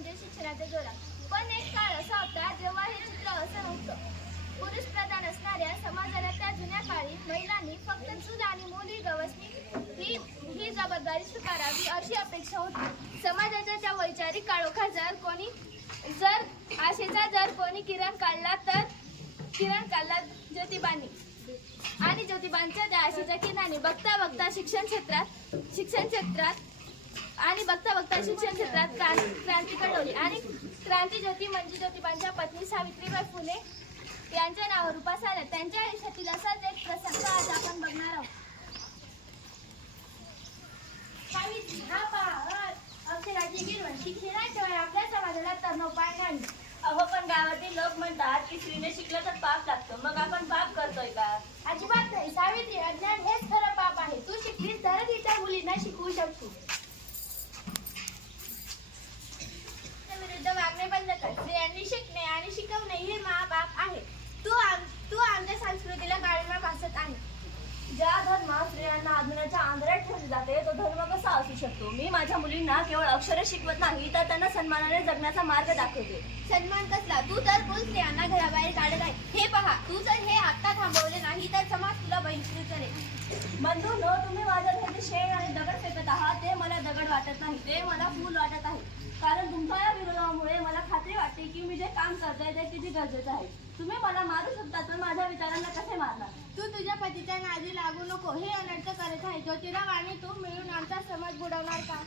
म्हणजे शिक्षणाच्या जोरात पण एक काळ असा होता जेव्हा हे चित्र असं नव्हतं. पुरुष प्रधान असणाऱ्या समाजाला त्या जुन्या काळी महिलांनी फक्त चूल आणि मुली गवसणी ही ही जबाबदारी स्वीकारावी अशी अपेक्षा होती. समाजाच्या त्या वैचारिक काळोखा जर कोणी जर आशेचा जर कोणी किरण काढला तर किरण काढला ज्योतिबांनी. आणि ज्योतिबांच्या त्या आशेच्या किरणाने बघता बघता शिक्षण क्षेत्रात शिक्षण क्षेत्रात आणि बघता बघता शिक्षण क्षेत्रात क्रांती घडवली आणि क्रांती ज्योती म्हणजे ज्योतिबांच्या पत्नी सावित्रीबाई फुले यांच्या नावावर उपास आल्या त्यांच्या आयुष्यातील असाच एक प्रसंग आज आपण बघणार आहोत. सावित्री हा पहा अक्षराची गिरवण शिक्षणाशिवाय आपल्या समाजाला तरणोपाय नाही. अहो पण गावातील लोक म्हणतात की स्त्रीने शिकलं तर पाप लागतो. मग आपण पाप करतोय का? अजिबात नाही. सावित्री अज्ञान हेच खरं पाप आहे. तू शिकलीस तरच इतर मुलींना शिकवू शकतो विरुद्ध वागणे बंद कर स्त्रियांनी शिकणे आणि शिकवणे हे महापाप आहे तू आम तू आमच्या संस्कृतीला गाळीमा भासत आहे ज्या धर्मात आधुनाच्या आंधळ्यात ठेवले जाते तो धर्म कसा असू शकतो? मी माझ्या मुलींना केवळ अक्षरे शिकवत नाही तर त्यांना सन्मानाने जगण्याचा मार्ग दाखवते. सन्मान कसला? तू तर फुल स्त्रियांना घराबाहेर काढत आहे. हे पहा तू जर हे आता थांबवले नाही तर समाज तुला बहिष्कृत करेल. बंधू नो तुम्ही माझ्या घरी शेण आणि दगड फेकत आहात ते मला दगड वाटत नाही ते मला फूल वाटत आहे. कारण तुमच्या या विरोधामुळे मला खात्री मी जे काम करतोय ते किती गरजेचं आहे? तुम्ही मला मारू शकता तर माझ्या विचारांना कसे मारणार? तू तुझ्या पतीच्या नादी लागू नको. हे अनर्थ करत आहे. ज्योतिराव आणि तू मिळून आमचा समाज बुडवणार का?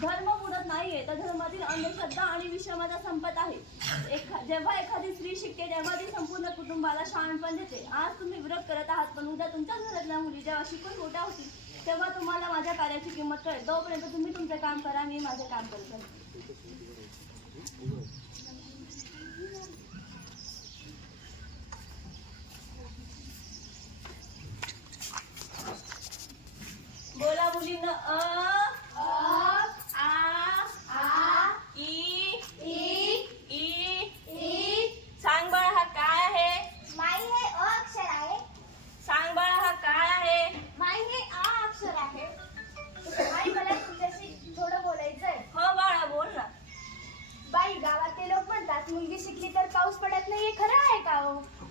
धर्म बुडत नाहीये तर धर्मातील अंधश्रद्धा आणि विषमता संपत आहे. जेव्हा एखादी स्त्री शिकते तेव्हा ती संपूर्ण कुटुंबाला शहाणपण देते. आज तुम्ही विरोध करत आहात पण उद्या तुमच्या घरातल्या मुली जेव्हा शिकून मोठ्या होतील तेव्हा तुम्हाला माझ्या कार्याची किंमत कळेल. तोपर्यंत तुम्ही तुमचे काम करा मी माझे काम करत Yeah.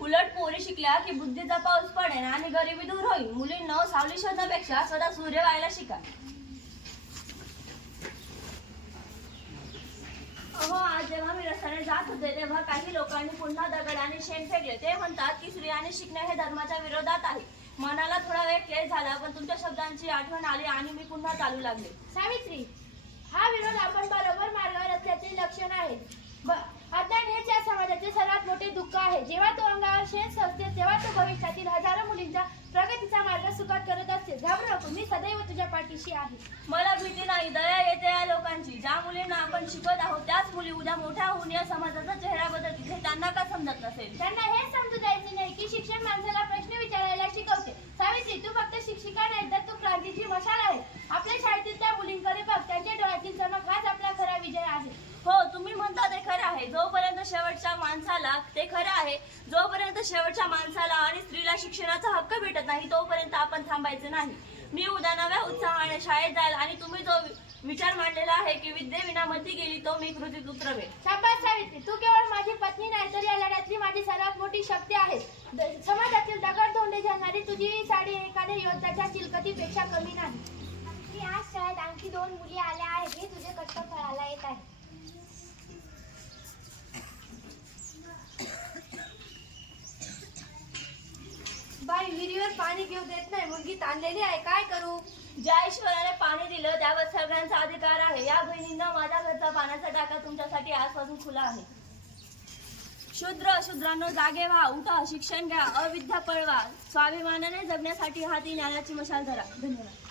उलट पोरी शिकल्या की बुद्धीचा पाऊस पडेल आणि गरिबी दूर होईल. मुलींना सावली शोधण्यापेक्षा सदा सूर्य व्हायला शिका. हो आज जेव्हा मी रस्त्याने जात होते तेव्हा काही लोकांनी पुन्हा दगड आणि शेण फेकले ते म्हणतात की स्त्रियांनी शिकणे हे धर्माच्या विरोधात आहे. मनाला थोडा वेळ क्लेश झाला पण तुमच्या शब्दांची आठवण आली आणि मी पुन्हा चालू लागले. सावित्री हा विरोध आपण बरोबर मार्गावर असल्याचे लक्षण आहे. अज्ञान हेच या समाजाचे सर्वात मोठे दुःख आहे जेव्हा तो अंगावर शेत असते भविष्यातील हजारो मुलींचा प्रगतीचा मार्ग सुखात करत असते. घाबरू नको मी सदैव तुझ्या पाठीशी आहे. मला भीती नाही दया येते या लोकांची. ज्या मुलींना आपण शिकवत आहोत त्याच मुली उद्या मोठ्या होऊन या समाजाचा चेहरा बदलतील. हे त्यांना का समजत नसेल? त्यांना हे समजू द्यायचे नाही की शिक्षण माणसाला प्रश्न विचारायला शिकवते. सावित्री तू फक्त शिक्षिका नाही तर तू क्रांतीची मशाल आहे आपल्या शाळेतील त्या मुलींकडे बघ त्यांच्या डोळ्यातील चमक हाच आपला खरा विजय आहे. हो तुम्ही म्हणता ते खरं आहे. जोपर्यंत शेवटच्या माणसाला ते खरं आहे जोपर्यंत शेवटच्या माणसाला आणि स्त्रीला शिक्षणाचा हक्क भेटत नाही तोपर्यंत आपण थांबायचे नाही. मी उद्या नव्या उत्साहाने शाळेत जाईल आणि तुम्ही जो वि- विचार मांडलेला आहे की विद्येविना मती गेली तो मी कृतीत उतरवेल शाबास सावित्री तू केवळ माझी पत्नी नाही तर या लढ्यातली माझी सर्वात मोठी शक्ती आहे समाजातील दगड धोंडे झेलणारी तुझी साडी एखाद्या योद्धाच्या चिलकतीपेक्षा कमी नाही. आज शाळेत आणखी दोन मुली आल्या आहेत हे तुझे कष्ट फळाला येत आहे. बाई पाणी घेऊ देत नाही. मुलगी ताणलेली आहे. काय करू? ज्या ईश्वराने पाणी दिलं त्यावर सगळ्यांचा अधिकार आहे. या बहिणींना माझ्या घरचा पाण्याचा टाका. तुमच्यासाठी आजपासून खुला आहे. शूद्र शूद्रांनो जागे व्हा. उठा. शिक्षण घ्या. अविद्या पळवा. स्वाभिमानाने जगण्यासाठी हाती ज्ञानाची मशाल धरा. धन्यवाद.